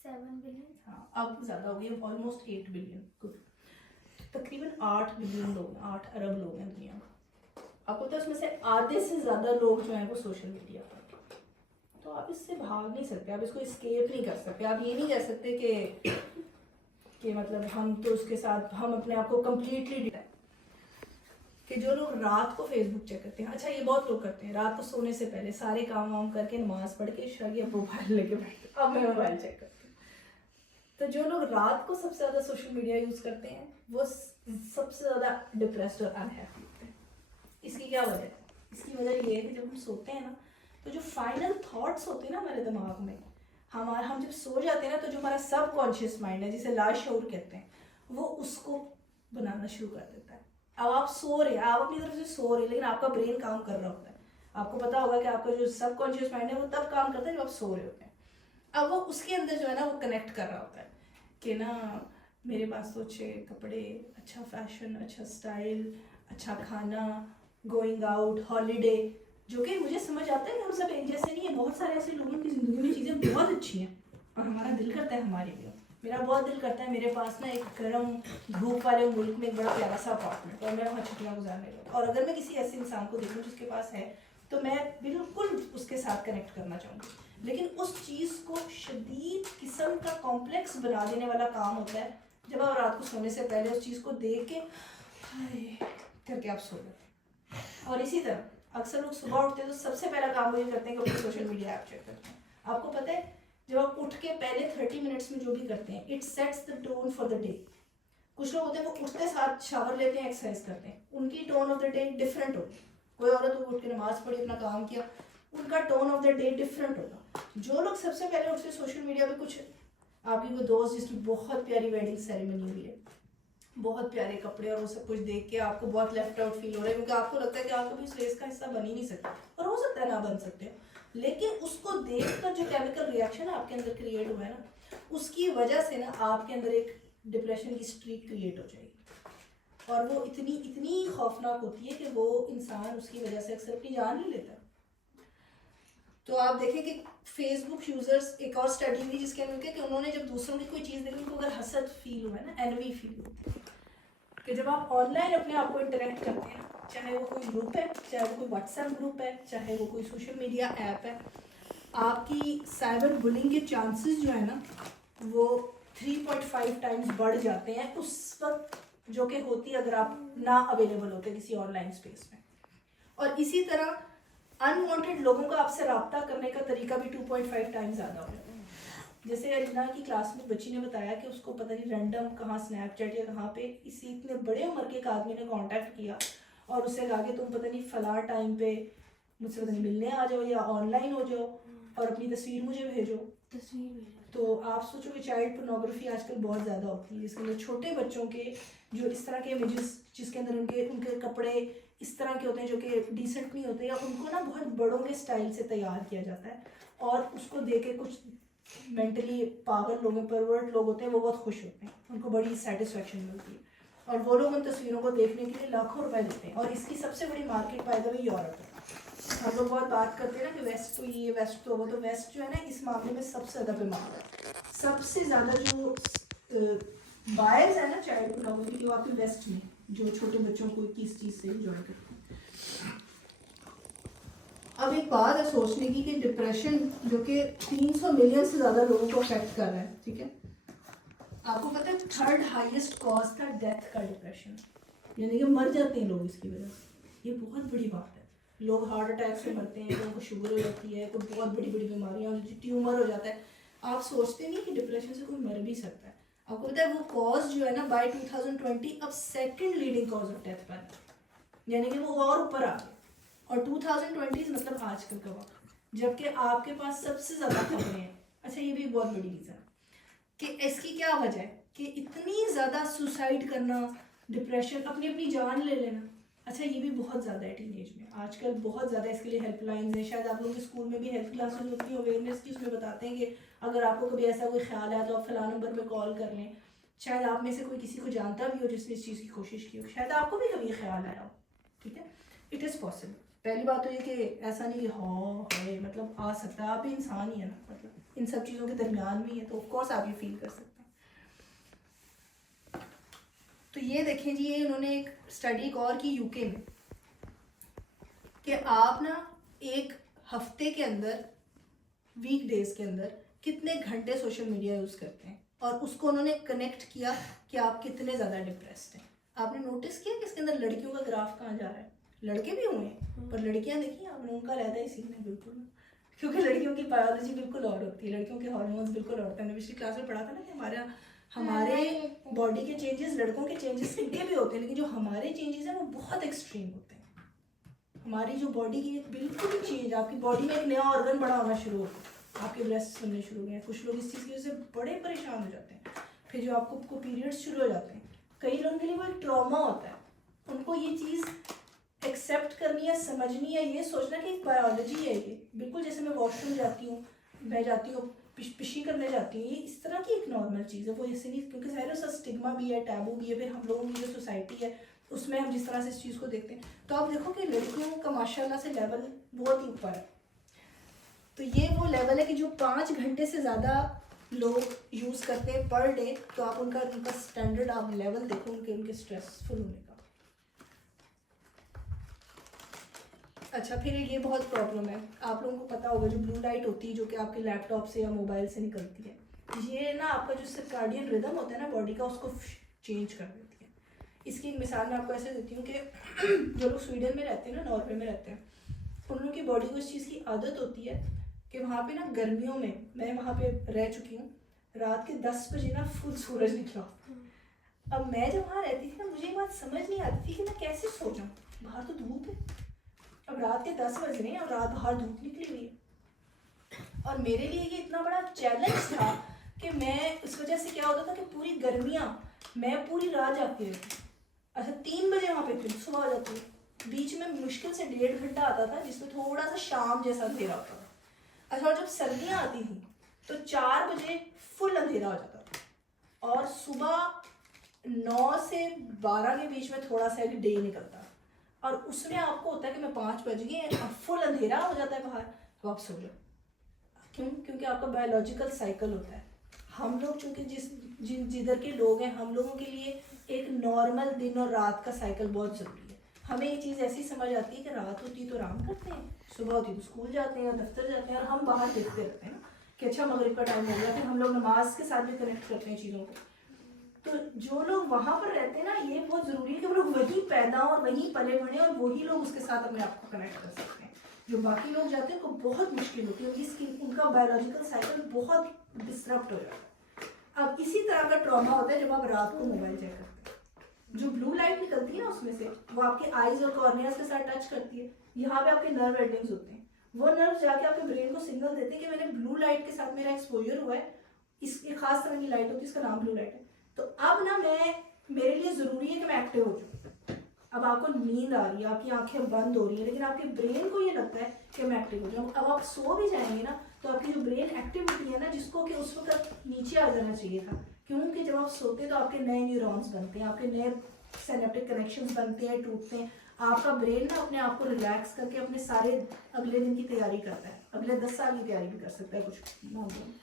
7 billion. हाँ अब ज़्यादा हो गई, ऑलमोस्ट 8 बिलियन। गुड। तकरीबन 8 बिलियन लोग, 8 अरब लोग हैं दुनिया में। आपको पता है उसमें से आधे से ज़्यादा लोग जो हैं वो सोशल मीडिया पर। तो आप इससे भाग नहीं सकते, आप इसको एस्केप नहीं कर सकते। आप ये नहीं कह सकते कि मतलब हम तो उसके साथ हम अपने आप को कम्प्लीटली कि जो लोग रात को फेसबुक चेक करते हैं, अच्छा ये बहुत लोग करते हैं रात को सोने से पहले सारे काम वाम करके नमाज पढ़ के शायद मोबाइल लेके बैठते, अब मैं मोबाइल चेक करती हूँ। तो जो लोग रात को सबसे ज़्यादा सोशल मीडिया यूज़ करते हैं वो सबसे ज़्यादा डिप्रेस्ड और अनहैप्पी होते हैं। इसकी क्या वजह है? इसकी वजह ये है कि जब हम सोते हैं ना तो जो फाइनल थॉट्स होते हैं ना हमारे दिमाग में, हम जब सो जाते हैं ना तो जो हमारा सबकॉन्शियस माइंड है जिसे लाशऊर कहते हैं, वो उसको बनाना शुरू कर देता है। अब आप सो रहे हैं, आप अपनी तरफ से सो रहे हैं, लेकिन आपका ब्रेन काम कर रहा होता है। आपको पता होगा कि आपका जो सबकॉन्शियस माइंड है वो तब काम करता है जब आप सो रहे होते हैं। अब वो उसके अंदर जो है ना वो कनेक्ट कर रहा होता है कि ना मेरे पास तो अच्छे कपड़े, अच्छा फैशन, अच्छा स्टाइल, अच्छा खाना, गोइंग आउट, हॉलीडे, जो कि मुझे समझ आता है कि हम सब एक जैसे नहीं है। बहुत सारे ऐसे लोगों की ज़िंदगी में चीज़ें बहुत अच्छी हैं और हमारा दिल करता है हमारे लिए। मेरा बहुत दिल करता है मेरे पास ना एक गर्म धूप वाले मुल्क में एक बड़ा प्यारा सा अपार्टमेंट और मैं वहाँ छुट्टियाँ गुजारने लगूँ। और अगर मैं किसी ऐसे इंसान को देखूँ जिसके पास है तो मैं बिल्कुल उसके साथ कनेक्ट करना चाहूँगी। लेकिन उस चीज़ को शदीद किस्म का कॉम्प्लेक्स बना देने वाला काम होता है जब आप रात को सोने से पहले उस चीज़ को देख के हाय करके आप सो जाते। और इसी तरह अक्सर लोग सुबह उठते हैं तो सबसे पहला काम वो ये करते हैं कि अपनी सोशल मीडिया ऐप चेक करते हैं। आपको पता है जब आप उठ के पहले 30 मिनट्स में जो भी करते हैं it sets the tone for the day. कुछ लोग होते हैं वो उठते साथ शावर लेते हैं, एक्सरसाइज करते हैं, उनकी tone of the day different होगी। कोई औरत उठ के नमाज पढ़ी, अपना काम किया, उनका tone of the day different होगा। जो लोग सबसे पहले उठते सोशल मीडिया पे कुछ आपकी कोई दोस्त जिसकी बहुत प्यारी वेडिंग सेरेमनी हुई है, बहुत प्यारे कपड़े और वो सब कुछ देख के आपको बहुत लेफ्ट आउट फील हो रहा है क्योंकि आपको लगता है कि आप कभी उस रेस का हिस्सा बन ही नहीं सकते, और हो सकता है ना बन सकते हो, लेकिन उसको देखकर जो केमिकल रिएक्शन आपके अंदर क्रिएट हुआ है ना उसकी वजह से ना आपके अंदर एक डिप्रेशन की स्ट्रीक क्रिएट हो जाएगी और वो इतनी इतनी खौफनाक होती है कि वो इंसान उसकी वजह से अक्सर अपनी जान ले लेता है। तो आप देखें कि फेसबुक यूजर्स, एक और स्टडी हुई जिसके अंदर कि उन्होंने जब दूसरों की कोई चीज़ देखी उनको अगर हसद फील हुआ है ना, एनवी फील हुआ कि जब आप ऑनलाइन अपने आप को इंटरेक्ट करते हैं, चाहे वो कोई ग्रुप है, चाहे वो कोई व्हाट्सएप ग्रुप है, चाहे वो कोई सोशल मीडिया ऐप है, आपकी साइबर बुलिंग के चांसेस जो है ना वो 3.5 टाइम्स बढ़ जाते हैं उस वक्त जो कि होती है अगर आप ना अवेलेबल होते किसी ऑनलाइन स्पेस में। और इसी तरह अनवांटेड लोगों का आपसे रब्ता करने का तरीका भी 2.5 टाइम्स ज़्यादा हो जाता है। जैसे अरीना की क्लास में बच्ची ने बताया कि उसको पता नहीं रैंडम कहाँ स्नैपचैट या कहाँ पे इसी इतने बड़े उम्र के एक आदमी ने कांटेक्ट किया और उससे कहा कि तुम पता नहीं फला टाइम पे मुझसे पता नहीं मिलने आ जाओ या ऑनलाइन हो जाओ और अपनी तस्वीर मुझे भेजो। तो आप सोचो कि चाइल्ड पोर्नोग्राफी आजकल बहुत ज़्यादा होती है जिसके अंदर छोटे बच्चों के जो इस तरह के इमेजेस जिसके अंदर उनके कपड़े इस तरह के होते हैं जो कि डिसेंट नहीं होते या उनको ना बहुत बड़ों के स्टाइल से तैयार किया जाता है और उसको देख के कुछ मेंटली पागल लोग, परवर्ट लोग होते हैं, वो बहुत खुश होते हैं, उनको बड़ी सेटिस्फेक्शन मिलती है और वो लोग उन तस्वीरों को देखने के लिए लाखों रुपए देते हैं। और इसकी सबसे बड़ी market by the way Europe है। हम लोग बहुत बात करते हैं ना कि वेस्ट तो ये वेस्ट तो वो, तो वेस्ट जो है ना इस मामले में सबसे ज़्यादा बीमार है। सबसे ज़्यादा जो बायर्स है ना चाइल्ड पोर्नोग्राफी की वो आपके वेस्ट में जो छोटे बच्चों को किस चीज़ से इंजॉय करते हैं। अब एक बात है सोचने की कि डिप्रेशन जो कि 300 मिलियन से ज़्यादा लोगों को अफेक्ट कर रहा है, ठीक है, आपको पता है 3rd हाईएस्ट कॉज था डेथ का डिप्रेशन, यानी कि मर जाते हैं लोग इसकी वजह से। ये बहुत बड़ी बात है। लोग हार्ट अटैक से मरते हैं, लोगों को शुगर हो जाती है, कोई बहुत बड़ी बड़ी बीमारियाँ, ट्यूमर हो जाता है। आप सोचते नहीं कि डिप्रेशन से कोई मर भी सकता है। आपको पता है वो कॉज जो है ना बाय 2020 अब 2nd leading cause of death पर, यानी कि वो और ऊपर आ गया। और 2020 मतलब आजकल का वक्त, जबकि आपके पास सबसे ज़्यादा खबरें हैं। अच्छा ये भी बहुत बड़ी रीज़न कि इसकी क्या वजह है कि इतनी ज़्यादा सुसाइड करना, डिप्रेशन, अपनी जान ले लेना, अच्छा ये भी बहुत ज़्यादा है टीनेज में आजकल, बहुत ज़्यादा। इसके लिए हेल्पलाइंस हैं, शायद आप लोगों के स्कूल में भी हेल्थ क्लासेस होती हैं अवेयरनेस की, उसमें बताते हैं कि अगर आपको कभी ऐसा कोई ख्याल आया तो आप फला नंबर पर कॉल कर लें। शायद आप में से कोई किसी को जानता भी हो जिसने इस चीज़ की कोशिश की हो, शायद आपको भी कभी ख्याल आया हो, ठीक है, इट इज़ पॉसिबल। पहली बात तो ये कि ऐसा नहीं है मतलब आ सकता है, आप भी इंसान ही है ना, मतलब इन सब चीज़ों के दरमियान में है, तो ऑफकोर्स आप ये फील कर सकते हैं। तो ये देखें जी, ये उन्होंने एक स्टडी एक और की यूके में, कि आप ना एक हफ्ते के अंदर, वीक डेज के अंदर कितने घंटे सोशल मीडिया यूज़ करते हैं, और उसको उन्होंने कनेक्ट किया कि आप कितने ज़्यादा डिप्रेस्ड हैं। आपने नोटिस किया कि इसके अंदर लड़कियों का ग्राफ कहाँ जा रहा है? लड़के भी हुए हैं, पर लड़कियां देखिए आपने, उनका रहता ही सीन है बिल्कुल, क्योंकि लड़कियों की बायोलॉजी बिल्कुल और होती है, लड़कियों के हार्मोन्स बिल्कुल और होते हैं। हमने पिछली क्लास में पढ़ा था ना कि हमारे बॉडी के चेंजेस, लड़कों के चेंजेस इनके भी होते हैं, लेकिन जो हमारे चेंजेस हैं वो बहुत एक्सट्रीम होते हैं। हमारी जो बॉडी की बिल्कुल ही चेंज, आपकी बॉडी में एक नया ऑर्गन बड़ा होना शुरू होता है, आपके ब्रेस्ट सुनने शुरू हो गए हैं, कुछ लोग इस चीज़ की वजह से बड़े परेशान हो जाते हैं। फिर जो आपको पीरियड्स शुरू हो जाते हैं, कई लोगों के लिए वो एक ट्रॉमा होता है, उनको ये चीज़ एक्सेप्ट करनी है, समझनी है, ये सोचना कि एक बायोलॉजी है ये, बिल्कुल जैसे मैं वॉशरूम जाती हूँ, मैं जाती हूँ पिशी करने जाती हूँ, ये इस तरह की एक नॉर्मल चीज़ है, वो ऐसे नहीं, क्योंकि सारे सा स्टिग्मा भी है, टैबू भी है, फिर हम लोगों की जो सोसाइटी है उसमें हम जिस तरह से इस चीज़ को देखते हैं। तो आप देखो कि लड़कियों का माशाल्लाह से लेवल बहुत ही ऊपर है। तो ये वो लेवल है कि जो 5 घंटे से ज़्यादा लोग यूज़ करते हैं पर डे, तो आप उनका स्टैंडर्ड आप लेवल देखो उनके स्ट्रेसफुल होने का। अच्छा, फिर ये बहुत प्रॉब्लम है, आप लोगों को पता होगा जो ब्लू लाइट होती है, जो कि आपके लैपटॉप से या मोबाइल से निकलती है, ये ना आपका जो सर्काडियन रिदम होता है ना बॉडी का, उसको चेंज कर देती है। इसकी एक मिसाल मैं आपको ऐसे देती हूँ कि जो लोग स्वीडन में रहते हैं ना, नॉर्वे में रहते हैं, उन लोगों की बॉडी को इस चीज़ की आदत होती है कि वहाँ पे ना गर्मियों में, मैं वहाँ पे रह चुकी हूँ, रात के 10 बजे ना फुल सूरज निकला। अब मैं जब वहाँ रहती थी ना, मुझे ये बात समझ नहीं आती थी कि मैं कैसे सो जाऊँ, बाहर तो धूप है, अब रात के 10 बज रहे हैं और रात बाहर धूप निकली हुई है। और मेरे लिए ये इतना बड़ा चैलेंज था कि मैं, इस वजह से क्या होता था कि पूरी गर्मियाँ मैं पूरी रात जागती रहती। अच्छा, 3 बजे वहाँ पे सुबह हो जाती है, बीच में मुश्किल से 1.5 घंटा आता था जिसमें थोड़ा सा शाम जैसा अंधेरा होता था। अच्छा, और जब सर्दियाँ आती थी तो 4 बजे फुल अंधेरा हो जाता था, और सुबह 9 से 12 के बीच में थोड़ा सा डे निकलता, और उसमें आपको होता है कि मैं 5 बज गए और फुल अंधेरा हो जाता है बाहर, तो आप सो जाओ। क्यों? क्योंकि आपका बायोलॉजिकल साइकिल होता है। हम लोग चूँकि जिधर के लोग हैं, हम लोगों के लिए एक नॉर्मल दिन और रात का साइकिल बहुत ज़रूरी है। हमें ये चीज़ ऐसी समझ आती है कि रात होती तो आराम करते हैं, सुबह होती तो स्कूल जाते हैं या दफ्तर जाते हैं, और हम बाहर देखते रहते हैं ना कि अच्छा मगरिब का टाइम हो गया, फिर हम लोग नमाज के साथ भी कनेक्ट करते हैं चीज़ों को। तो जो लोग वहाँ पर रहते हैं ना, ये बहुत ज़रूरी है कि वो लोग वहीं पैदा और वहीं पले बढ़े, और वही लोग उसके साथ अपने आप को कनेक्ट कर सकते हैं। जो बाकी लोग जाते हैं उनको बहुत मुश्किल होती है, उनका बायोलॉजिकल साइकिल बहुत डिस्टर्ब हो जाता है। अब इसी तरह का ट्रॉमा होता है जब आप रात को मोबाइल चेक करते हैं। जो ब्लू लाइट निकलती है ना उसमें से, वो आपके आईज और कॉर्नियाज के साथ टच करती है, यहाँ पे आपके नर्व एंडिंग्स होते हैं, वो नर्व जाके आपके ब्रेन को सिग्नल देते हैं कि मैंने ब्लू लाइट के साथ मेरा एक्सपोजर हुआ है, इस खास तरह की लाइट होती है, इसका नाम ब्लू लाइट है। तो अब ना मेरे लिए ज़रूरी है कि मैं एक्टिव हो जाऊँ। अब आपको नींद आ रही है, आपकी आंखें बंद हो रही हैं, लेकिन आपके ब्रेन को ये लगता है कि मैं एक्टिव हो जाऊँ। अब आप सो भी जाएंगे ना, तो आपकी जो ब्रेन एक्टिविटी है ना, जिसको कि उस वक्त नीचे आ जाना चाहिए था, क्योंकि जब आप सोते हैं तो आपके नए न्यूरॉन्स बनते हैं, आपके नए सिनेप्टिक कनेक्शंस बनते हैं, टूटते हैं, आपका ब्रेन ना अपने आप को रिलैक्स करके अपने सारे अगले दिन की तैयारी करता है, अगले 10 साल की तैयारी भी कर सकता है कुछ मामलों में।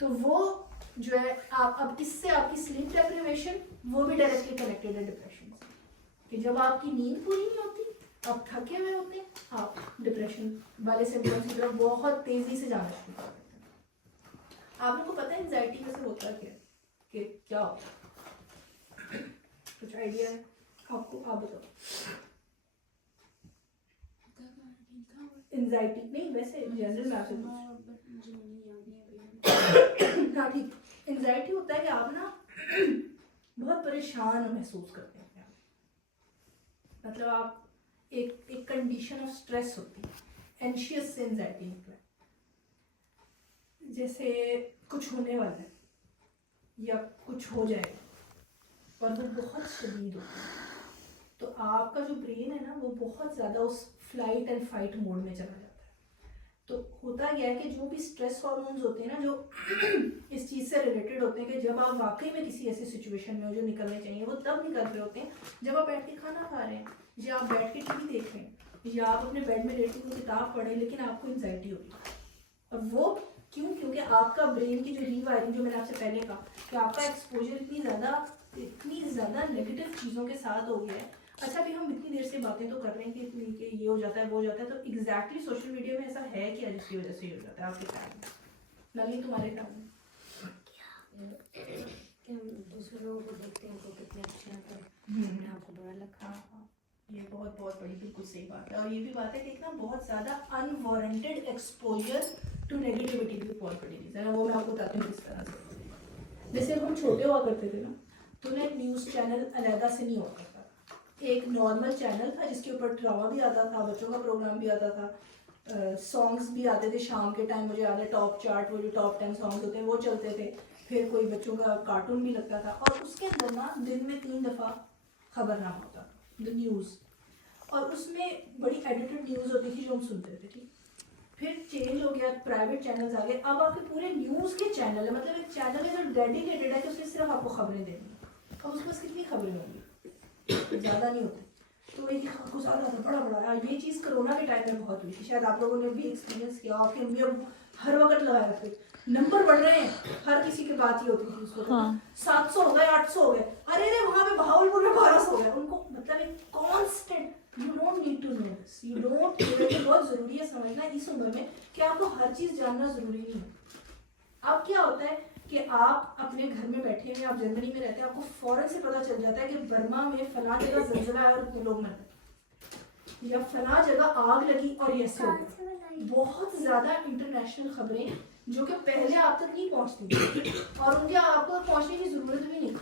तो वो जो है आप, अब इससे आपकी स्लीप डेप्रिवेशन वो भी डायरेक्टली कनेक्टेड है डिप्रेशन से, कि जब आपकी नींद पूरी नहीं होती, आप थके हुए होते हैं, आप डिप्रेशन वाले सिम्टम्स की तरफ बहुत तेजी से जाना शुरू कर देते हैं। आप लोगों को पता है एंजाइटी में से होता क्या होता है? कुछ आइडिया है आपको? आप बताओ। एंजाइटी नहीं, वैसे जनरल में आपसे हाँ ठीक, एंजाइटी होता है कि आप ना बहुत परेशान महसूस करते हैं, मतलब आप एक कंडीशन ऑफ स्ट्रेस होती है, एंशियस से एंजाइटी निकला है, जैसे कुछ होने वाला है या कुछ हो जाएगा और वो बहुत शदीद होता है, तो आपका जो ब्रेन है ना वो बहुत ज़्यादा उस फ्लाइट एंड फाइट मोड में चला जाता है। तो होता क्या है कि जो भी स्ट्रेस हार्मोन्स होते हैं ना, जो इस चीज़ से रिलेटेड होते हैं कि जब आप वाकई में किसी ऐसी सिचुएशन में हो जो निकलने चाहिए, वो तब निकल रहे होते हैं जब आप बैठ के खाना खा रहे हैं, या आप बैठ के टीवी देख रहे हैं, या आप अपने बेड में लेटे कोई किताब पढ़े, लेकिन आपको एंजाइटी हो रही है। और वो क्यों? क्योंकि आपका ब्रेन की जो रीवायरिंग, जो मैंने आपसे पहले कहा कि आपका एक्सपोजर इतनी ज़्यादा नेगेटिव चीज़ों के साथ हो गया है। अच्छा, अभी हम इतनी देर से बातें तो कर रहे हैं कि ये हो जाता है, वो हो जाता है, तो एग्जैक्टली सोशल मीडिया में ऐसा है क्या जिसकी वजह से ये हो जाता है आपके ख्याल में? नली, तुम्हारे ख्याल में? दूसरे लोगों को देखते हैं तो कितने अच्छे हैं, तो अपने आप को बुरा लगता है। हाँ, ये बहुत बहुत बड़ी बिल्कुल सही बात है। और ये भी बात है कि ना बहुत ज़्यादा अनवारंटेड एक्सपोजर टू नेगेटिविटी भी बहुत बड़ी चीज़ है। वो मैं आपको बताती हूँ किस तरह से। जैसे हम छोटे हुआ करते थे ना, तो ना न्यूज़ चैनल अलग से नहीं हुआ करता था। एक नॉर्मल चैनल था जिसके ऊपर ड्रामा भी आता था, बच्चों का प्रोग्राम भी आता था, सॉन्ग्स भी आते थे शाम के टाइम। मुझे याद है टॉप चार्ट, वो जो टॉप 10 सॉन्ग्स होते हैं वो चलते थे। फिर कोई बच्चों का कार्टून भी लगता था, और उसके अंदर ना दिन में 3 दफ़ा खबरनामा होता था, द न्यूज़। और उसमें बड़ी एडिटेड न्यूज़ होती थी जो हम सुनते थे, ठीक। फिर चेंज हो गया, प्राइवेट चैनल्स आ गए। अब आपके पूरे न्यूज़ के चैनल है, मतलब एक चैनल है जो डेडिकेटेड है कि उसने सिर्फ आपको खबरें देनी है। अब उसके पास कितनी खबरें होंगी? ज़्यादा नहीं होती। तो एक गुजारा था बड़ा बड़ा। ये चीज़ कोरोना के टाइम में बहुत हुई थी, शायद आप लोगों ने भी एक्सपीरियंस किया। आपके अम्मी अब हर वक्त लगाए रखते, नंबर बढ़ रहे हैं, हर किसी की बात ही होती थी उसको। हाँ। 700 हो गए, 800 हो गए, अरे रे वहाँ पे बहावलपुर में 1200 हो गए। उनको मतलब एक constant, you don't need to know this, you don't. ये बहुत ज़रूरी है समझना इस उम्र में कि आपको हर चीज़ जानना ज़रूरी नहीं है। अब क्या होता है कि आप अपने घर में बैठे हैं, आप जर्मनी में रहते हैं, आपको फौरन से पता चल जाता है कि बर्मा में फला जगह ज़लज़ला है और लोग मर गए, या फला जगह आग लगी और ये हो गया। बहुत ज़्यादा इंटरनेशनल खबरें जो कि पहले आप तक नहीं पहुंचती थी, और उनके आपको पहुंचने की ज़रूरत भी नहीं।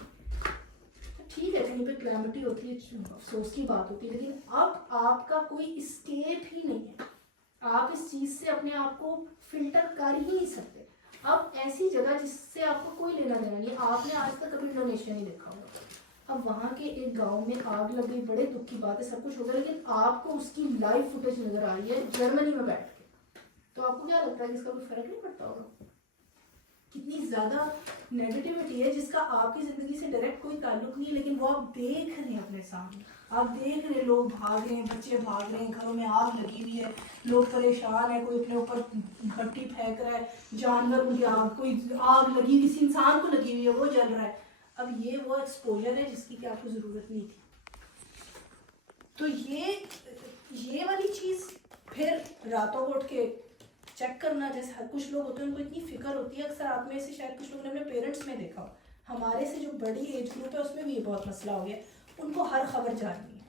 ठीक है, कहीं पे क्लैमिटी होती है, अफसोस की बात होती है, लेकिन अब आपका कोई इस्केप ही नहीं है। आप इस चीज़ से अपने आप को फिल्टर कर ही नहीं सकते। अब ऐसी जगह जिससे आपको कोई लेना देना नहीं, आपने आज तक कभी इंडोनेशिया नहीं देखा होगा, अब वहाँ के एक गांव में आग लग गई, बड़े दुख की बात है, सब कुछ हो गया, लेकिन आपको उसकी लाइव फुटेज नजर आ रही है जर्मनी में बैठ के, तो आपको क्या लगता है कि इसका कोई फर्क नहीं पड़ता होगा? कितनी ज़्यादा नेगेटिविटी है जिसका आपकी ज़िंदगी से डायरेक्ट कोई ताल्लुक नहीं है, लेकिन वो आप देख रहे हैं अपने सामने। आप देख रहे हैं लोग भाग रहे हैं, बच्चे भाग रहे हैं, घरों में आग लगी हुई है, लोग परेशान है, कोई अपने ऊपर भट्टी फेंक रहा है, जानवर उनकी आग, कोई आग लगी हुई, किसी इंसान को लगी हुई है, वो जल रहा है। अब ये वो एक्सपोजर है जिसकी कि आपको ज़रूरत नहीं थी। तो ये वाली चीज़, फिर रातों को उठ के चेक करना, जैसे हर कुछ लोग होते हैं उनको इतनी फिक्र होती है। अक्सर आप में से शायद कुछ लोगों ने अपने पेरेंट्स में देखा, हमारे से जो बड़ी एज ग्रुप है उसमें भी ये बहुत मसला हो गया, उनको हर खबर जाननी है।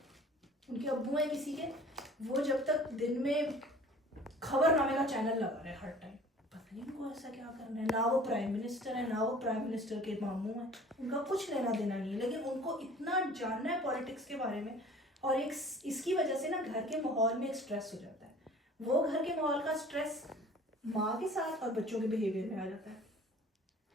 उनके अब्बू हैं किसी के, वो जब तक दिन में खबरनामे का चैनल लगा रहे हर टाइम, पता नहीं उनको ऐसा क्या करना है। ना वो प्राइम मिनिस्टर है, ना वो प्राइम मिनिस्टर के मामू हैं, उनका कुछ लेना देना नहीं है, लेकिन उनको इतना जानना है पॉलिटिक्स के बारे में। और एक इसकी वजह से ना घर के माहौल में एक स्ट्रेस हो जाता है। वो घर के माहौल का स्ट्रेस माँ के साथ और बच्चों के बिहेवियर में आ जाता है।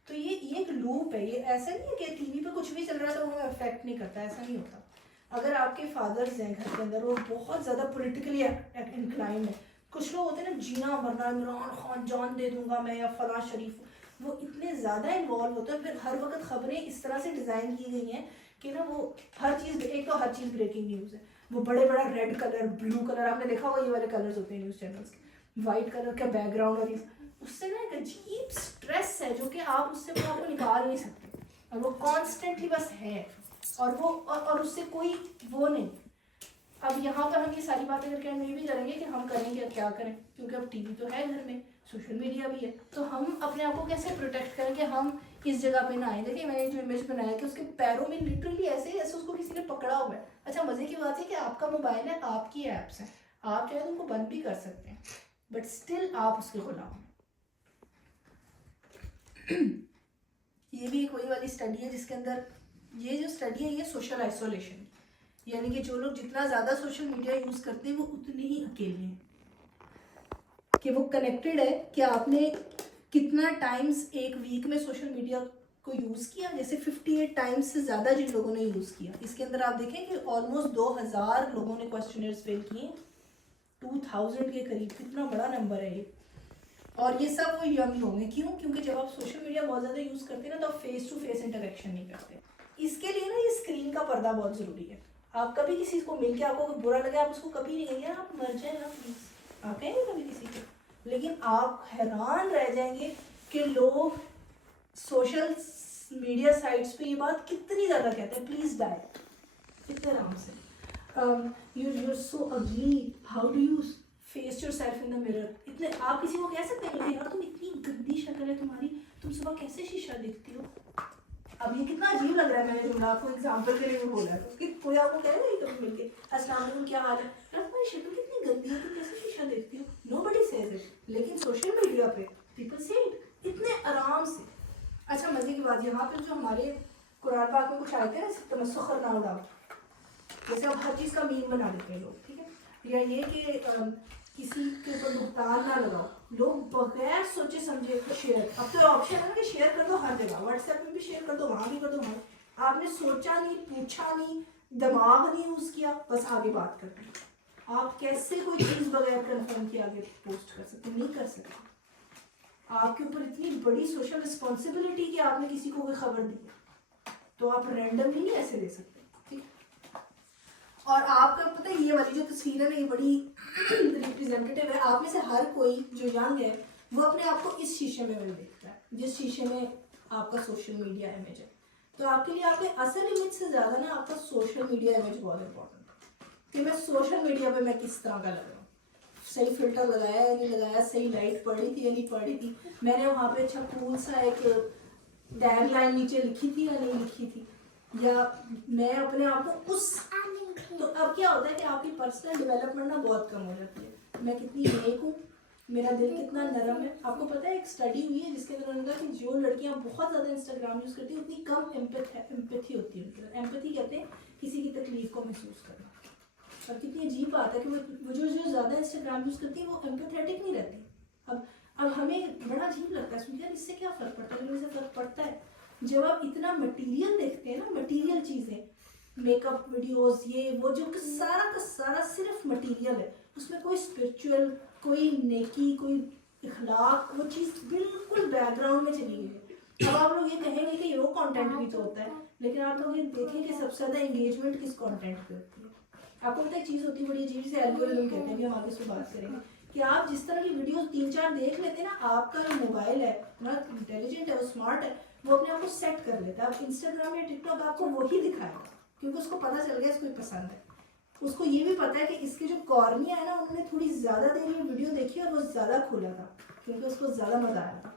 तो ये एक लूप है। ये ऐसा नहीं है कि टीवी पे कुछ भी चल रहा है तो वो हमें अफेक्ट नहीं करता, ऐसा नहीं होता। अगर आपके फादर्स हैं घर के अंदर, वो बहुत ज़्यादा पॉलिटिकली इंक्लाइंड है, कुछ लोग होते हैं ना, जीना मरना इमरान खान जान दे दूंगा मैं, या फला शरीफ, वो इतने ज़्यादा इन्वॉल्व होते हैं। फिर हर वक्त खबरें इस तरह से डिज़ाइन की गई हैं कि ना वो हर चीज़, एक तो हर चीज़ ब्रेकिंग न्यूज़ है, वो बड़े बड़ा रेड कलर, ब्लू कलर, आपने देखा होगा ये वाले कलर्स होते हैं न्यूज़ चैनल्स के, वाइट कलर का बैकग्राउंड, और उससे ना एक अजीब स्ट्रेस है जो कि आप उससे अपने आपको निकाल नहीं सकते, और वो कॉन्स्टेंटली बस है, और वो और उससे कोई वो नहीं। अब यहाँ पर हम ये सारी बातें करके हम ये भी करेंगे कि हम करेंगे क्या करें, क्योंकि अब टीवी तो है घर में, सोशल मीडिया भी है, तो हम अपने आप को कैसे प्रोटेक्ट करें कि हम इस जगह पे ना आए। देखिए मैंने जो इमेज बनाया कि उसके पैरों में लिटरली ऐसे जैसे उसको किसी ने पकड़ा हुआ है। अच्छा, मज़े की बात है कि आपका मोबाइल है, आपकी ऐप्स हैं, आप चाहे तो उनको बंद भी कर सकते हैं, बट स्टिल आप उसके गुलाम हैं। ये भी एक वही वाली स्टडी है जिसके अंदर, ये जो स्टडी है ये सोशल आइसोलेशन, यानी कि जो लोग जितना ज़्यादा सोशल मीडिया यूज़ करते हैं वो उतने ही अकेले हैं, कि वो कनेक्टेड है कि आपने कितना टाइम्स एक वीक में सोशल मीडिया को यूज़ किया। जैसे 58 टाइम्स से ज़्यादा जिन लोगों ने यूज़ किया, इसके अंदर आप देखें कि ऑलमोस्ट 2000 लोगों ने क्वेश्चनर्स फिल किए, 2000 के करीब, कितना बड़ा नंबर है ये। और ये सब वो यंग लोग हैं। क्यों? क्योंकि जब आप सोशल मीडिया बहुत ज़्यादा यूज़ करते हैं ना, तो आप फेस टू फेस इंटरेक्शन नहीं करते। इसके लिए ना ये स्क्रीन का पर्दा बहुत ज़रूरी है। आप कभी किसी को मिल के आपको बुरा लगे, आप उसको कभी नहीं कहिए आप मर जाए ना प्लीज़, आप कहेंगे कभी किसी को? लेकिन आप हैरान रह जाएंगे कि लोग सोशल मीडिया साइट्स पे ये बात कितनी ज़्यादा कहते हैं, प्लीज़ डाई, इतने आराम से, you're so ugly, how do you face yourself in the mirror, इतने आप किसी को कह सकते हैं कि यार तुम इतनी गंदी शक्ल है तुम्हारी, तुम सुबह कैसे शीशा देखती हो। अब ये कितना अजीब लग रहा है, मैंने जुमला आपको एग्जांपल के लिए बोला है कि कोई आपको कहेगा ही कभी मिलके अस्सलाम वालेकुम क्या हाल है, यार तुम्हारी शक्ल कितनी गंदी है, तुम कैसे शीशा देखती हो, नोबडी सेज इट, लेकिन सोशल मीडिया पे पीपल से इट इतने आराम से। अच्छा मजे की बात, यहाँ पे जो हमारे कुरान पाक में कुछ आयते हैं ना, तमस्सुख ना उड़ाओ, जैसे अब हर चीज़ का मीम बना देते हैं लोग, ठीक है, या ये कि किसी के ऊपर भुगतान ना लगाओ, लोग बगैर सोचे समझे शेयर, अब तो ऑप्शन है ना कि शेयर कर दो हर जगह, व्हाट्सएप में भी शेयर कर दो, वहाँ भी कर दो, वहाँ आपने सोचा नहीं, पूछा नहीं, दिमाग नहीं यूज़ किया, बस आगे बात कर दी। आप कैसे कोई चीज़ बगैर कंफर्म किए आगे पोस्ट कर सकते, नहीं कर सकते। आपके ऊपर इतनी बड़ी सोशल रिस्पॉन्सिबिलिटी कि आपने किसी को कोई खबर दी, तो आप रैंडमली नहीं ऐसे दे सकते, ठीक। और आपका पता है ये वाली जो तस्वीर है ना, ये बड़ी रिप्रेजेंटेटिव है, आप में से हर कोई जो यंग है वो अपने आप को इस शीशे में देखता है, जिस शीशे में आपका सोशल मीडिया इमेज है। तो आपके लिए आपके असल इमेज से ज़्यादा ना आपका सोशल मीडिया इमेज बहुत इंपॉर्टेंट है, कि मैं सोशल मीडिया पे मैं किस तरह का लग रहा हूँ, सही फिल्टर लगाया या नहीं लगाया, सही लाइट पड़ी थी या नहीं पड़ी थी, मैंने वहाँ पे अच्छा कूल सा एक टैग लाइन नीचे लिखी थी या नहीं लिखी थी, या मैं अपने आप को उस, तो अब क्या होता है कि आपकी पर्सनल डेवलपमेंट ना बहुत कम हो जाती है। मैं कितनी नेक हूँ, मेरा दिल कितना नरम है। आपको पता है एक स्टडी हुई है जिसके अंदर उन्होंने कहा कि जो लड़कियाँ बहुत ज़्यादा इंस्टाग्राम यूज़ करती हैं उतनी कम एम्पैथी होती है उनके अंदर। एम्पैथी कहते हैं किसी की तकलीफ को महसूस करना। और कितनी अजीब बात है कि वो जो ज़्यादा इंस्टाग्राम यूज़ करती है वो एम्पैथेटिक नहीं रहती। अब हमें बड़ा अजीब लगता है, सुनते हैं इससे क्या फ़र्क पड़ता है, इससे फ़र्क पड़ता है जब आप इतना मटीरियल देखते हैं ना, मटीरियल चीज़ें, मेकअप वीडियोस, ये वो जो सारा का सारा सिर्फ मटेरियल है, उसमें कोई स्पिरिचुअल, कोई नेकी, कोई इखलाक, वो चीज़ बिल्कुल बैकग्राउंड में चली गई है। अब आप लोग ये कहेंगे कि वो कंटेंट भी तो होता है, लेकिन आप लोग ये देखें कि सबसे ज़्यादा एंगेजमेंट किस कंटेंट पे होती है। आपको पता है चीज़ होती है बड़ी अजीब से, एल्गोरिथम कहते हैं, कि हम आगे से बात करेंगे, कि आप जिस तरह की वीडियोस 3-4 देख लेते हैं ना, आपका जो मोबाइल है ना, इंटेलिजेंट है, वो स्मार्ट है, वो अपने आप को सेट कर लेता है। अब इंस्टाग्राम या टिकटॉक आपको वही दिखाएगा, क्योंकि उसको पता चल गया इसको पसंद है। उसको ये भी पता है कि इसके जो कॉर्निया है ना, उन्होंने थोड़ी ज़्यादा देर में वीडियो देखी और वो ज़्यादा खुला था, क्योंकि उसको ज़्यादा मज़ा आया था,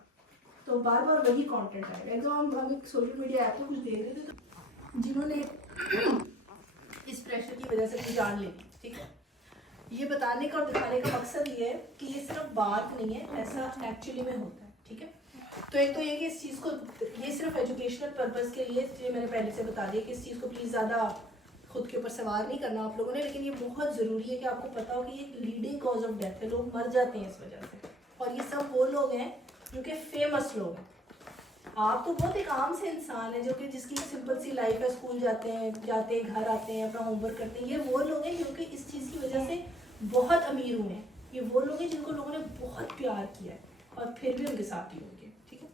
तो बार बार वही कंटेंट आएगा। एकदम हम एक सोशल मीडिया ऐप पे कुछ देख रहे थे, तो जिन्होंने इस प्रेशर की वजह से अपनी जान ली, ठीक है, ये बताने का और दिखाने का मकसद ये है कि ये सिर्फ बात नहीं है, ऐसा एक्चुअली में होता है, ठीक है। तो एक तो ये कि इस चीज़ को, ये सिर्फ एजुकेशनल पर्पस के लिए, ये मैंने पहले से बता दिया कि इस चीज़ को प्लीज़ ज़्यादा खुद के ऊपर सवार नहीं करना आप लोगों ने, लेकिन ये बहुत ज़रूरी है कि आपको पता हो कि ये लीडिंग कॉज ऑफ डेथ है, लोग मर जाते हैं इस वजह से, और ये सब वो लोग हैं जो कि फेमस लोग हैं। आप तो बहुत एक आम से इंसान है जो कि जिसकी सिंपल सी लाइफ है, स्कूल जाते हैं, घर आते हैं, अपना होमवर्क करते हैं, ये वो लोग हैं जो कि इस चीज़ की वजह से बहुत अमीर हुए हैं। ये वो लोग हैं जिनको लोगों ने बहुत प्यार किया है और फिर भी उनके साथ ही होंगे, ठीक है।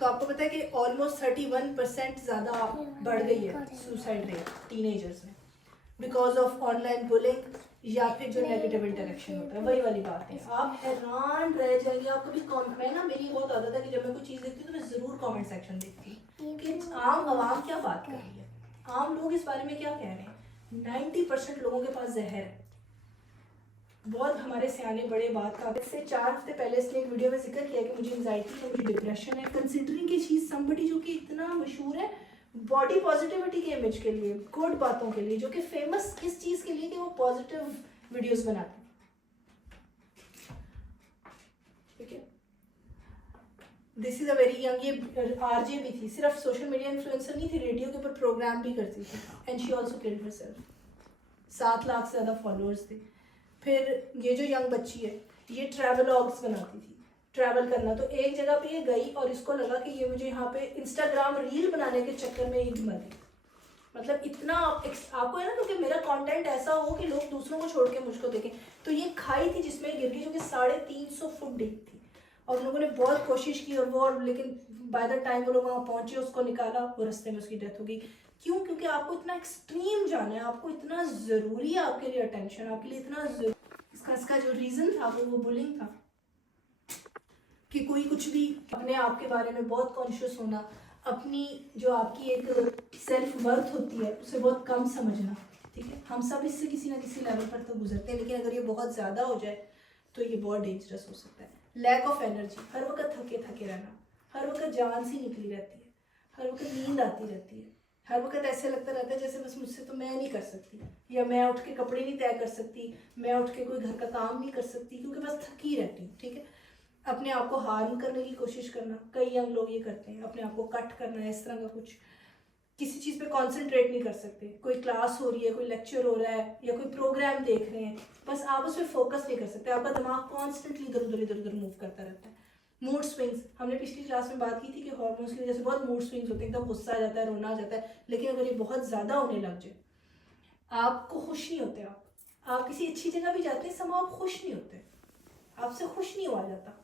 तो आपको पता है कि ऑलमोस्ट 31% ज़्यादा बढ़ गई है सुसाइड रेट टीनेजर्स में, बिकॉज ऑफ ऑनलाइन बुलिंग या फिर जो नेगेटिव इंटरेक्शन होता है, वही वाली बात है। आप हैरान रह जाएंगे। आप कभी मैं ना, मेरी बहुत आदत है कि जब मैं कोई चीज़ देखती हूँ तो मैं ज़रूर कमेंट सेक्शन देखती हूँ कि आम आवाम क्या बात कर रही है, आम लोग इस बारे में क्या कह रहे हैं। 90% लोगों के पास जहर है। बहुत हमारे सियाने बड़े बात का, इससे 4 हफ्ते पहले इसने एक वीडियो में जिक्र किया कि मुझे एंजाइटी है, मुझे डिप्रेशन है, कंसिडरिंग की चीज़ समबडी जो कि इतना मशहूर है बॉडी पॉजिटिविटी के इमेज के लिए, गुड बातों के लिए, जो कि फेमस इस चीज़ के लिए कि वो पॉजिटिव वीडियोस बनाते हैं, ठीक है। This is a very young, ये आरजे भी थी, सिर्फ सोशल मीडिया इन्फ्लुएंसर नहीं थी, रेडियो के ऊपर प्रोग्राम भी करती थी, and she also killed herself. 7 lakh से ज़्यादा फॉलोअर्स थे। फिर ये जो यंग बच्ची है, ये ट्रैवलॉग्स बनाती थी, ट्रैवल करना। तो एक जगह पे ये गई और इसको लगा कि ये मुझे यहाँ पे इंस्टाग्राम रील बनाने के चक्कर में ये मर गई। मतलब इतना आपको है ना, क्योंकि मेरा कंटेंट ऐसा हो कि लोग दूसरों को छोड़ के मुझको देखें। तो ये खाई थी जिसमें गिर गई, जो कि 350 फुट डीप थी, और उन लोगों ने बहुत कोशिश की और लेकिन बाय द टाइम वो लोग वहाँ पहुँचे, उसको निकाला, वो रास्ते में उसकी डेथ हो गई। क्यों? क्योंकि आपको इतना एक्सट्रीम जाना है, आपको इतना ज़रूरी है, आपके लिए अटेंशन, आपके लिए इतना इसका जो रीज़न था वो बुलिंग था, कि कोई कुछ भी अपने आप के बारे में बहुत कॉन्शियस होना, अपनी जो आपकी एक सेल्फ वर्थ होती है उसे बहुत कम समझना, ठीक है। हम सब इससे किसी ना किसी लेवल पर तो गुजरते हैं, लेकिन अगर ये बहुत ज़्यादा हो जाए तो ये बहुत डेंजरस हो सकता है। लैक ऑफ एनर्जी, हर वक्त थके थके रहना, हर वक्त जान सी निकली रहती है, हर वक्त नींद आती रहती है, हर वक्त ऐसे लगता रहता है जैसे बस मुझसे तो मैं नहीं कर सकती, या मैं उठ के कपड़े नहीं तय कर सकती, मैं उठ के कोई घर का काम नहीं कर सकती, क्योंकि बस थकी रहती हूँ, ठीक है। अपने आप को हार्म करने की कोशिश करना, कई यंग लोग ये करते हैं, अपने आप को कट करना है, इस तरह का कुछ, किसी चीज़ पे कंसंट्रेट नहीं कर सकते, कोई क्लास हो रही है, कोई लेक्चर हो रहा है या कोई प्रोग्राम देख रहे हैं, बस आप उस पर फोकस नहीं कर सकते, आपका दिमाग कॉन्स्टेंटली इधर उधर मूव करता रहता है। मूड स्विंग्स, हमने पिछली क्लास में बात की थी कि हार्मोन्स की वजह से बहुत मूड स्विंग्स होते हैं, एकदम गुस्सा आ जाता है, रोना आ जाता है, लेकिन अगर ये बहुत ज़्यादा होने लग जाए, आपको खुश नहीं होते, आप किसी अच्छी जगह भी जाते हैं, सब आप खुश नहीं होते, आपसे खुश नहीं हुआ जाता,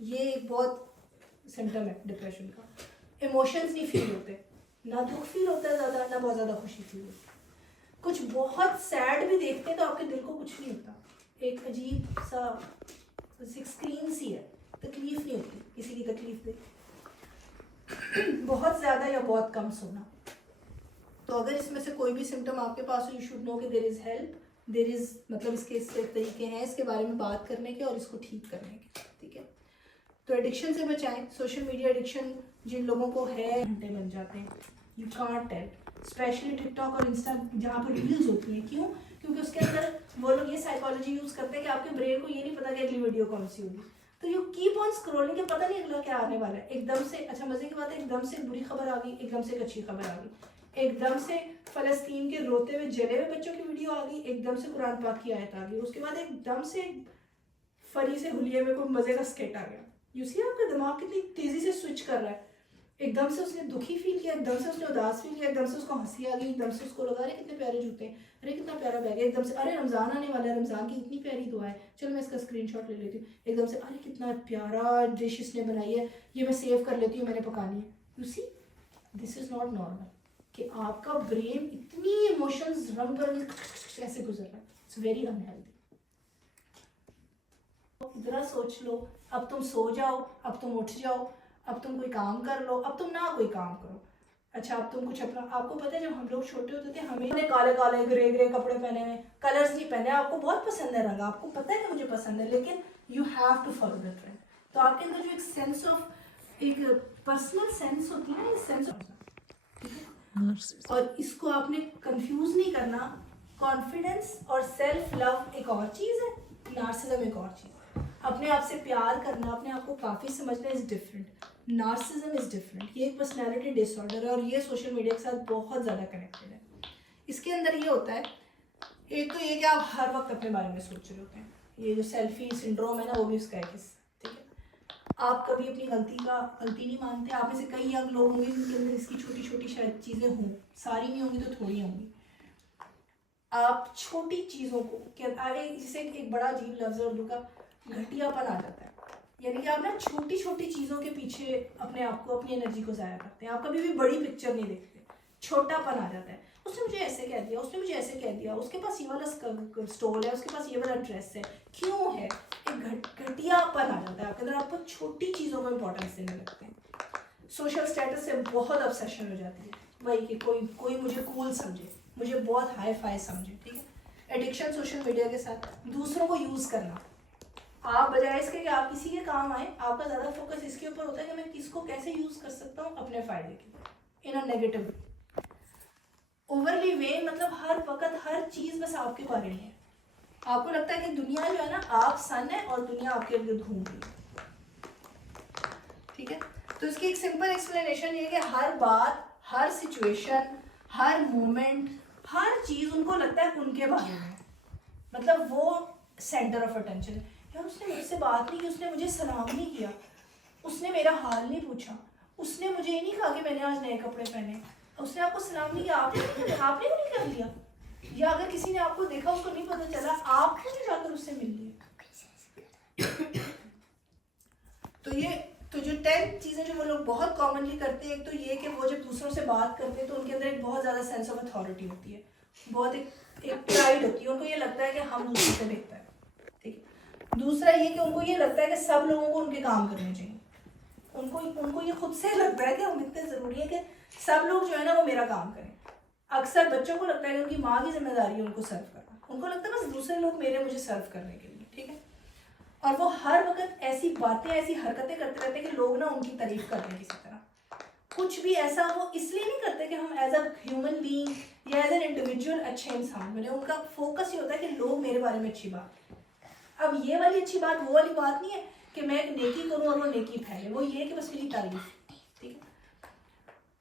ये एक बहुत सिम्टम है डिप्रेशन का। इमोशंस नहीं फील होते, ना दुख फील होता है ज़्यादा, ना बहुत ज़्यादा खुशी फील होती है। कुछ बहुत सैड भी देखते हैं तो आपके दिल को कुछ नहीं होता, एक अजीब सा स्क्रीन सी है, तकलीफ नहीं होती किसी की तकलीफ देख। बहुत ज़्यादा या बहुत कम सोना, तो अगर इसमें से कोई भी सिम्टम आपके पास हो, यू शुड नो कि there is help, there is मतलब इसके तरीके हैं इसके बारे में बात करने के और इसको ठीक करने के, ठीक है। तो एडिक्शन से बचाएं। सोशल मीडिया एडिक्शन जिन लोगों को है, घंटे बन जाते हैं, you can't tell, specially TikTok और इंस्टा जहाँ पर रील्स होती हैं। क्यों? क्योंकि उसके अंदर वो लोग ये साइकोलॉजी यूज़ करते हैं कि आपके ब्रेन को ये नहीं पता कि अगली वीडियो कौन सी होगी, तो यू कीप ऑन स्क्रॉलिंग, के पता नहीं अगला क्या आने वाला है। एकदम से, अच्छा मजे की बात है, एकदम से बुरी खबर आ गई, एकदम से एक अच्छी खबर आ गई, एकदम से फलस्तीन के रोते हुए जले हुए बच्चों की वीडियो आ गई, एकदम से कुरान पाक की आयत आ गई, उसके बाद एकदम से फरी से हुलिये में कोई मजे का स्केट आ गया। यू सी आपका दिमाग कितनी तेजी से स्विच कर रहा है, एकदम से उसने दुखी फील किया, एकदम से उसने उदास फील किया, एकदम से उसको हंसी आ गई, एकदम से उसको लगा अरे कितने प्यारे जूते हैं, अरे कितना प्यारा बैग है, एकदम से अरे रमज़ान आने वाला है, रमज़ान की इतनी प्यारी दुआ है, चलो मैं इसका स्क्रीनशॉट ले लेती हूँ, एकदम से अरे कितना प्यारा डिश इसने बनाई है, ये मैं सेव कर लेती हूँ, मैंने पकानी है। You see this is not normal कि आपका ब्रेन इतनी इमोशंस रंग बिरंगे कैसे गुजर रहा है, इट्स वेरी अनहेल्दी। जरा सोच लो, अब तुम सो जाओ, अब तुम उठ जाओ, अब तुम कोई काम कर लो, अब तुम ना कोई काम करो, अच्छा अब तुम कुछ अपना, आपको पता है जब हम लोग छोटे होते थे हमें काले काले ग्रे ग्रे कपड़े पहने हुए, कलर्स नहीं पहने, आपको बहुत पसंद है रंग, आपको पता है कि मुझे पसंद है, लेकिन you have to follow the trend. तो आपके अंदर जो एक सेंस ऑफ, एक पर्सनल सेंस होती है, सेंस ऑफ, और इसको आपने कंफ्यूज नहीं करना, कॉन्फिडेंस और सेल्फ लव एक और चीज़ है, नार्सिज्म एक और चीज़। अपने आप से प्यार करना, अपने आप को काफ़ी समझना is different, narcissism is different. ये एक पर्सनैलिटी डिसऑर्डर है और ये सोशल मीडिया के साथ बहुत ज़्यादा कनेक्टेड है। इसके अंदर ये होता है, एक तो ये कि आप हर वक्त अपने बारे में सोच रहे होते हैं, ये जो सेल्फी सिंड्रोम है ना, वो भी उसका एक हिस्सा, ठीक है। आप कभी अपनी गलती नहीं मानते। आप में से कई यंग लोग होंगे जिनके अंदर इसकी छोटी छोटी शायद चीज़ें हों, सारी नहीं होंगी तो थोड़ी होंगी। आप छोटी चीज़ों को आगे, जिसे एक बड़ा अजीब लफ्ज़ है उर्दू का, घटियापन आ जाता है, यानी कि आप ना छोटी छोटी चीज़ों के पीछे अपने आप को, अपनी एनर्जी को ज़ाया करते हैं। आप कभी भी बड़ी पिक्चर नहीं देखते, छोटापन आ जाता है, उसने मुझे ऐसे कह दिया, उसने मुझे ऐसे कह दिया, उसके पास ये वाला स्टोल है, उसके पास ये वाला ड्रेस है, क्यों है, एक घटियापन आ जाता है आपके अंदर, आपको छोटी चीज़ों को इंपॉर्टेंस देने लगते हैं। सोशल स्टेटस से बहुत ऑब्सेशन हो जाती है, वही कि कोई मुझे कूल समझे, मुझे बहुत हाई फाई समझे, ठीक है। एडिक्शन सोशल मीडिया के साथ दूसरों को यूज़ करना, आप बजाय इसके कि आप किसी के काम आए, आपका ज़्यादा फोकस इसके ऊपर होता है कि मैं किसको कैसे यूज़ कर सकता हूँ अपने फ़ायदे के, इन अ नेगेटिव ओवरली वे, मतलब हर वक्त हर चीज़ बस आपके बारे में है। आपको लगता है कि दुनिया जो है ना, आप सन है और दुनिया आपके इर्द घूम रही है, ठीक है। तो इसकी एक सिंपल एक्सप्लेनेशन ये है कि हर बात, हर सिचुएशन, हर मोमेंट, हर चीज़ उनको लगता है उनके बारे में, मतलब वो सेंटर ऑफ अटेंशन है। यार उसने मुझसे बात नहीं की, उसने मुझे सलाम नहीं किया, उसने मेरा हाल नहीं पूछा, उसने मुझे ये नहीं कहा कि मैंने आज नए कपड़े पहने, उसने आपको सलाम नहीं किया, आपने नहीं कर लिया, या अगर किसी ने आपको देखा उसको नहीं पता चला, आपने नहीं जाकर उससे मिल लिया। तो जो 10 चीज़ें जो वो लोग बहुत कॉमनली करते हैं, एक तो ये कि वो जब दूसरों से बात करते हैं तो उनके अंदर एक बहुत ज़्यादा सेंस ऑफ अथॉरिटी होती है, बहुत एक प्राइड होती है, उनको ये लगता है कि हम दूसरों से बेहतर हैं, दूसरा ये कि उनको ये लगता है कि सब लोगों को उनके काम करने चाहिए, उनको ये खुद से लगता है कि हम इतने ज़रूरी है कि सब लोग जो है ना वो मेरा काम करें। अक्सर बच्चों को लगता है कि उनकी माँ की जिम्मेदारी है उनको सर्व करना, उनको लगता है बस दूसरे लोग मुझे सर्व करने के लिए, ठीक है। और वो हर वक्त ऐसी बातें, ऐसी हरकतें करते रहते हैं कि लोग ना उनकी तारीफ कर रहे हैं किसी तरह। कुछ भी ऐसा वो इसलिए नहीं करते कि हम एज अ ह्यूमन बीइंग या एज एन इंडिविजुअल अच्छे इंसान बने, उनका फोकस ये होता है कि लोग मेरे बारे में अच्छी बात। अब ये वाली अच्छी बात वो वाली बात नहीं है कि मैं एक नेकी करूँ और वो नेकी फैले, वो ये है कि बस मेरी तारीफ, ठीक है।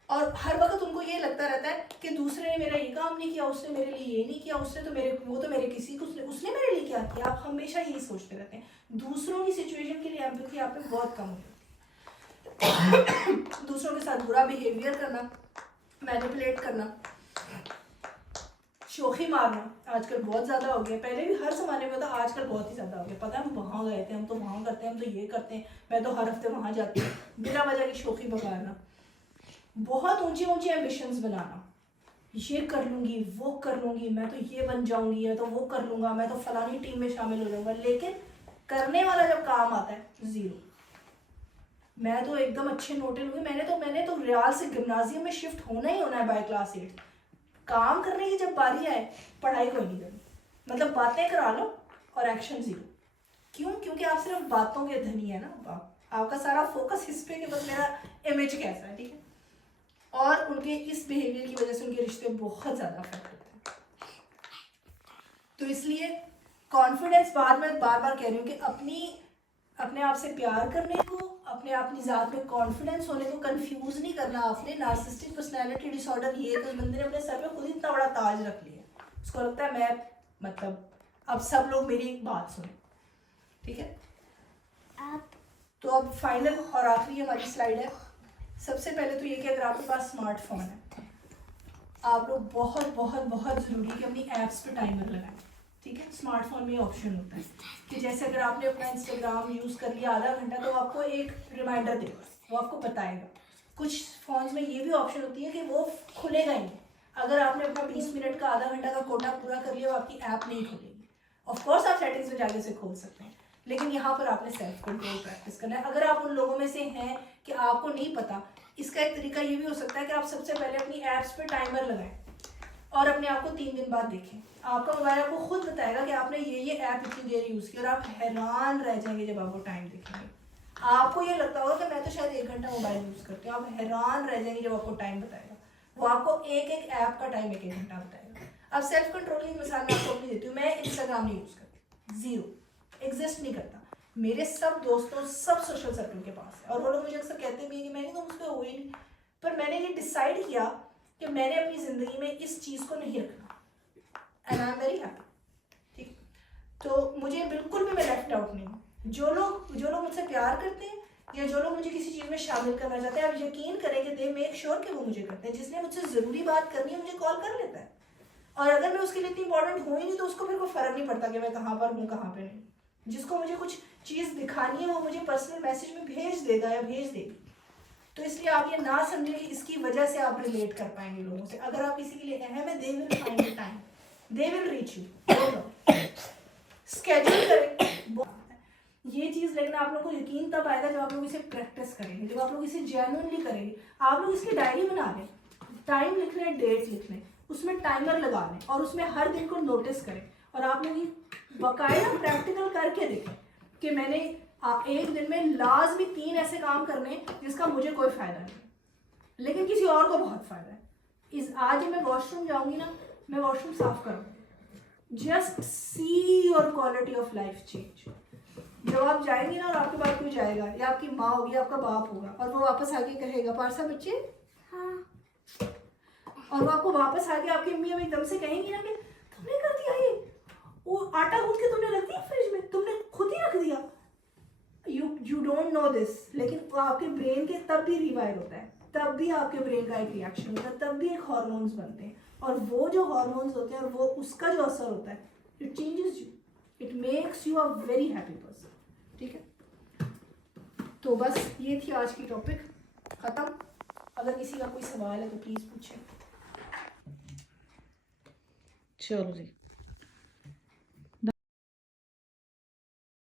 और हर वक्त उनको ये लगता रहता है कि दूसरे ने मेरा ये काम नहीं किया, उसने मेरे लिए ये नहीं किया, उसने तो मेरे किसी को उसने मेरे लिए क्या किया। आप हमेशा यही सोचते रहते हैं। दूसरों की सिचुएशन के लिए एम्पैथी आप में बहुत कम होती है। दूसरों के साथ बुरा बिहेवियर करना, मैनिपुलेट करना, शोखी मारना आजकल बहुत ज़्यादा हो गया। पहले भी हर ज़माने में था, आजकल बहुत ही ज़्यादा हो गया। पता है हम वहाँ गए थे, हम तो वहाँ करते हैं, हम तो ये करते हैं, मैं तो हर हफ्ते वहाँ जाती हूँ, बिना वजह की शोखी बगाड़ना, बहुत ऊंची ऊंची एम्बिशंस बनाना, ये कर लूँगी, वो कर लूँगी, मैं तो ये बन जाऊँगी, या तो वो कर लूँगा, मैं तो फलानी टीम में शामिल हो जाऊँगा। लेकिन करने वाला जब काम आता है ज़ीरो। मैं तो एकदम अच्छे नोटे लूँगी, मैंने तो रियाल से गिमनाजियम में शिफ्ट होना ही होना है बाय क्लास 8। काम करने की जब बारी आए पढ़ाई कोई नहीं करनी, मतलब बातें करा लो और एक्शन ज़ीरो। क्यों? क्योंकि आप सिर्फ बातों के धनी है ना, आपका सारा फोकस इस पे कि बस मेरा इमेज कैसा है, ठीक है। और उनके इस बिहेवियर की वजह से उनके रिश्ते बहुत ज़्यादा अफेक्ट होते हैं। तो इसलिए कॉन्फिडेंस मैं बार बार कह रही हूँ कि अपने आप से प्यार करने को, अपनी ज़ात में कॉन्फिडेंस होने को कंफ्यूज नहीं करना। आपने नार्सिसिस्टिक पर्सनैलिटी डिसऑर्डर, ये तो बंदे ने अपने सर पे खुद ही इतना बड़ा ताज रख लिया, उसको लगता है मैं मतलब अब सब लोग मेरी बात सुने, ठीक है। तो अब फाइनल और आखिरी हमारी स्लाइड है। सबसे पहले तो ये कि अगर आपके पास स्मार्टफोन है, आप लोग बहुत बहुत बहुत ज़रूरी कि अपनी ऐप्स पे टाइमर लगाएं, ठीक है। स्मार्टफोन में ऑप्शन होता है कि जैसे अगर आपने अपना इंस्टाग्राम यूज़ कर लिया आधा घंटा, तो आपको एक रिमाइंडर देगा, वो आपको बताएगा। कुछ फ़ोन्स में ये भी ऑप्शन होती है कि वो खुलेगा ही नहीं, अगर आपने अपना 20 मिनट का, आधा घंटा का कोटा पूरा कर लिया, वो आपकी ऐप नहीं खुलेगी। ऑफकोर्स आप सेटिंग्स में जाके से खोल सकते हैं, लेकिन यहाँ पर आपने सेल्फ कंट्रोल प्रैक्टिस करना है। अगर आप उन लोगों में से हैं कि आपको नहीं पता, इसका एक तरीका ये भी हो सकता है कि आप सबसे पहले अपनी ऐप्स पे टाइमर लगाएं और अपने आप को 3 दिन बाद देखें। आपका मोबाइल आपको खुद बताएगा कि आपने ये ऐप इतनी देर यूज़ की, और आप हैरान रह जाएंगे जब आप वो टाइम देखेंगे। आपको ये लगता होगा कि मैं तो शायद 1 घंटा मोबाइल यूज़ करती हूँ, आप हैरान रह जाएंगे जब आपको टाइम बताएगा। वो आपको एक ऐप का टाइम 1 घंटा बताएगा। अब सेल्फ कंट्रोल की मिसाल मैं आपको अपनी देती हूँ। मैं इंस्टाग्राम नहीं यूज़ करती, ज़ीरो, एग्जिस्ट नहीं करता। मेरे सब दोस्तों, सब सोशल सर्कल के पास है, और वो लोग मुझे अक्सर कहते भी हैं कि मैंने तो उस पर हो ही नहीं। पर मैंने ये डिसाइड किया कि मैंने अपनी ज़िंदगी में इस चीज़ को नहीं रखना, and I am very happy, ठीक। तो मुझे बिल्कुल भी मैं लेफ्ट आउट नहीं हूँ। जो लोग मुझसे प्यार करते हैं या जो लोग मुझे किसी चीज़ में शामिल करना चाहते हैं, आप यकीन करें कि दे मेक श्योर कि वो मुझे करते हैं। जिसने मुझसे ज़रूरी बात करनी है मुझे कॉल कर लेता है, और अगर मैं उसके लिए इतनी इंपॉर्टेंट हूँ ही नहीं तो उसको फिर कोई फ़र्क नहीं पड़ता कि मैं कहाँ पर हूँ कहाँ पर नहीं। जिसको मुझे कुछ चीज़ दिखानी है वो मुझे पर्सनल मैसेज में भेज देगा या भेज देगी। तो इसलिए आप ये ना समझें कि इसकी वजह से आप रिलेट कर पाएंगे लोगों से। अगर आप किसी के लिए अहम है, they will find the time, they will reach you. Schedule करें ये चीज़, लेकिन आप लोगों को यकीन तब आएगा जब आप लोग इसे प्रैक्टिस करेंगे, जब आप लोग इसे जेन्युइनली करेंगे। आप लोग इसकी डायरी बना लें, टाइम लिख लें, डेट लिख लें, उसमें टाइमर लगा लें और उसमें हर दिन को नोटिस करें, और आप लोग बाकायदा प्रैक्टिकल करके देखें कि मैंने एक दिन में लाजमी 3 ऐसे काम करने जिसका मुझे कोई फ़ायदा नहीं, लेकिन किसी और को बहुत फ़ायदा है। आज मैं वॉशरूम जाऊंगी ना, मैं वॉशरूम साफ करूँगी, just see your quality of life change. जब आप जाएंगे ना और आपके पास कोई जाएगा, या आपकी माँ होगी, आपका बाप होगा, और वो वापस आके कहेगा पारसा बच्चे हाँ, और वो आपको वापस आके आपकी अम्मी अब एकदम से कहेंगी ना कि तुमने कर दिया ये, वो आटा गूंथ के तुमने रख दिया फ्रिज में, तुमने खुद ही रख दिया। यू डोंट नो दिस, लेकिन वो आपके ब्रेन के तब भी रिवाइर होता है, तब भी आपके ब्रेन का एक रिएक्शन होता है, तब भी एक हार्मोन्स बनते हैं, और वो जो हार्मोन्स होते हैं और वो उसका जो असर होता है, it changes you, it makes you a very happy person, ठीक है। तो बस ये थी आज की टॉपिक, ख़त्म। अगर किसी का कोई सवाल है तो प्लीज़ पूछें। चलो जी।